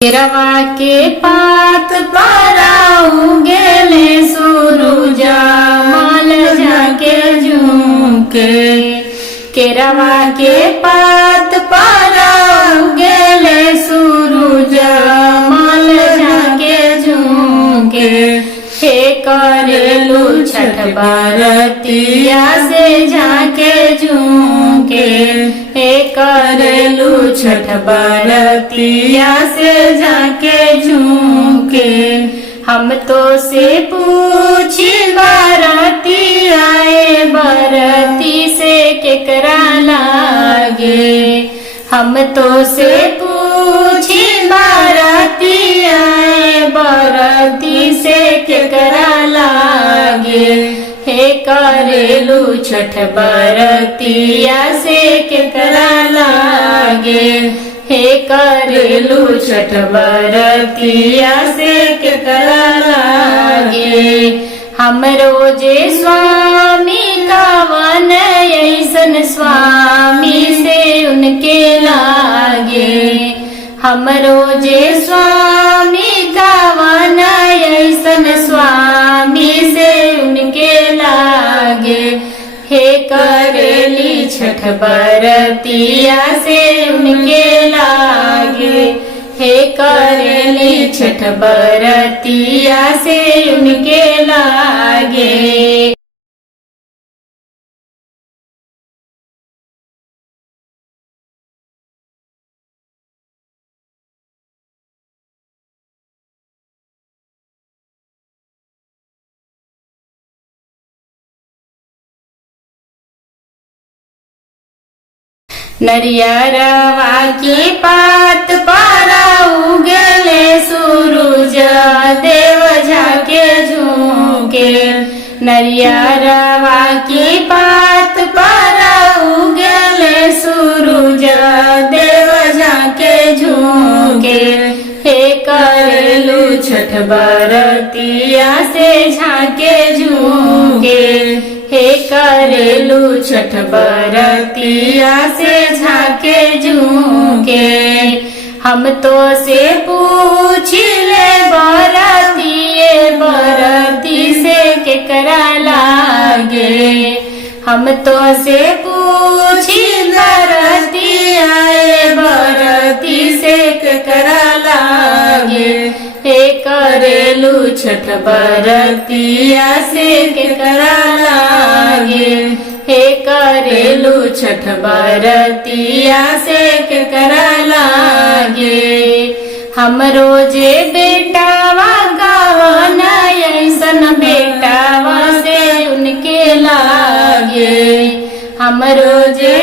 केरवा के पात पर गेले सूरज माल जाके झुके। केरवा के पात पर गेले सूरज माल जाके झुके। हे करेलू छठ बरतिया से जाके झुके। हे करेलू छठ बरतिया से जाके झुके। हम तो से पूछी बरती आए बरती से केकरा लागे। हम तो से पूछी बरती आए बरती से केकरा लागे। हे करेलू छठ बरतिया से केकरा लागे। हे करेलू छठ बरतिया से केकरा लागे। हम रोजे स्वामी कवन ऐसन स्वामी से उनके लागे। हम रोजे स्वामी कवन ऐसन स्वामी से उनके लागे। हे करेली छठ बरतिया से उनके लागे। हे करेली छठ बरतिया से उनके लागे। नरियरवा की पात पर उगले सूरज देव जाके झुके। नरियरवा की पात पर उगले सूरज देव जाके झुके। हे करेलू छठ बरतिया से झाके झुके। हे करेलू छठ बरतिया से झाके झुके। हम तो से पूछी ले बरतिए बरती से केकरा लागे। हम तो से पूछी बरती आए बरती से केकरा लागे। हे करेलू छठ बरतिया से केकरा लागे। हे करेलू छठ बरतिया से केकरा लागे। हम रोजे बेटावा गवन ऐसन बेटावा से उनके लागे। हम रोजे